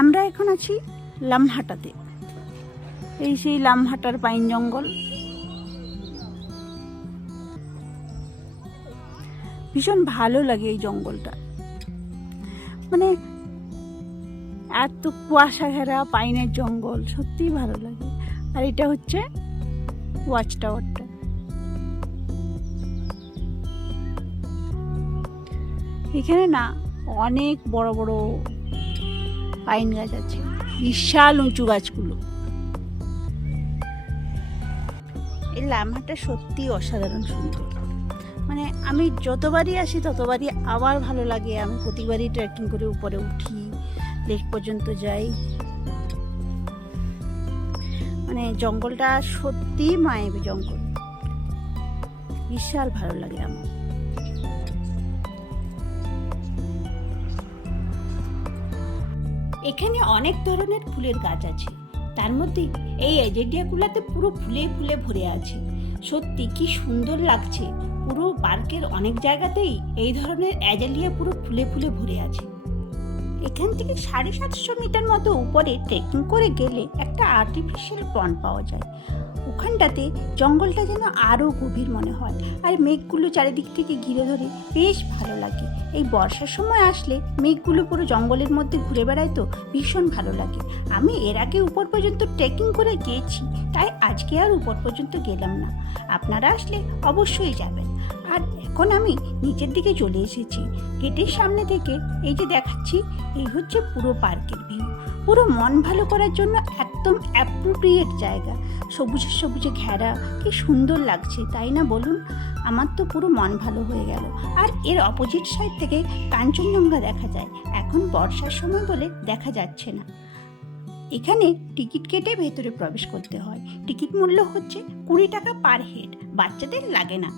আমরা এখন আছি লামহাটাতে। এই সেই লামহাটার পাইন জঙ্গল। ভীষণ ভালো লাগে এই জঙ্গলটা, মানে এত কুয়াশা ঘেরা পাইনের জঙ্গল, সত্যিই ভালো লাগে। আর এটা হচ্ছে ওয়াচ টাওয়ারটা। এখানে না অনেক বড় বড় পাইন গাছ আছে, বিশাল উঁচু গাছগুলো। এই লামহাটা সত্যি অসাধারণ সুন্দর। মানে আমি যতবারই আসি ততবারই আবার ভালো লাগে। আমি প্রতিবারই ট্রেকিং করে উপরে উঠি, লেক পর্যন্ত যাই। মানে জঙ্গলটা সত্যি মায়াবী জঙ্গল, বিশাল ভালো লাগে আমার। এখানে অনেক ধরনের ফুলের গাছ আছে, তার মধ্যে এই অ্যাজেডিয়াগুলোতে পুরো ফুলে ফুলে ভরে আছে। সত্যি কি সুন্দর লাগছে। পুরো পার্কের অনেক জায়গাতেই এই ধরনের অ্যাজেলিয়া পুরো ফুলে ফুলে ভরে আছে। এখান থেকে 750 মিটার মতো উপরে ট্রেকিং করে গেলে একটা আর্টিফিশিয়াল পন্ড পাওয়া যায়। ওখানটাতে জঙ্গলটা যেন আরও গভীর মনে হয়, আর মেঘগুলো চারিদিক থেকে ঘিরে ধরে বেশ ভালো লাগে। এই বর্ষার সময় আসলে মেঘগুলো পুরো জঙ্গলের মধ্যে ঘুরে বেড়ায়, তো ভীষণ ভালো লাগে। আমি এর আগে উপর পর্যন্ত ট্রেকিং করে গিয়েছি, তাই আজকে আর উপর পর্যন্ত গেলাম না। আপনারা আসলে অবশ্যই যাবেন। আর এখন আমি নিচের দিকে চলে এসেছি। গেটের সামনে থেকে এই যে দেখাচ্ছি, এই হচ্ছে পুরো পার্কের ভিউ। পুরো মন ভালো করার জন্য একদম অ্যাপ্রোপ্রিয়েট জায়গা। সবুজে সবুজে ঘেরা, কি সুন্দর লাগছে, তাই না বলুন? আমার তো পুরো মন ভালো হয়ে গেল। আর এর অপোজিট সাইড থেকে কাঞ্চনজঙ্ঘা দেখা যায়। এখন বর্ষার সময় বলে দেখা যাচ্ছে না। এখানে টিকিট কেটে ভেতরে প্রবেশ করতে হয়। টিকিট মূল্য হচ্ছে 20 টাকা পার হেড, বাচ্চাদের লাগে না।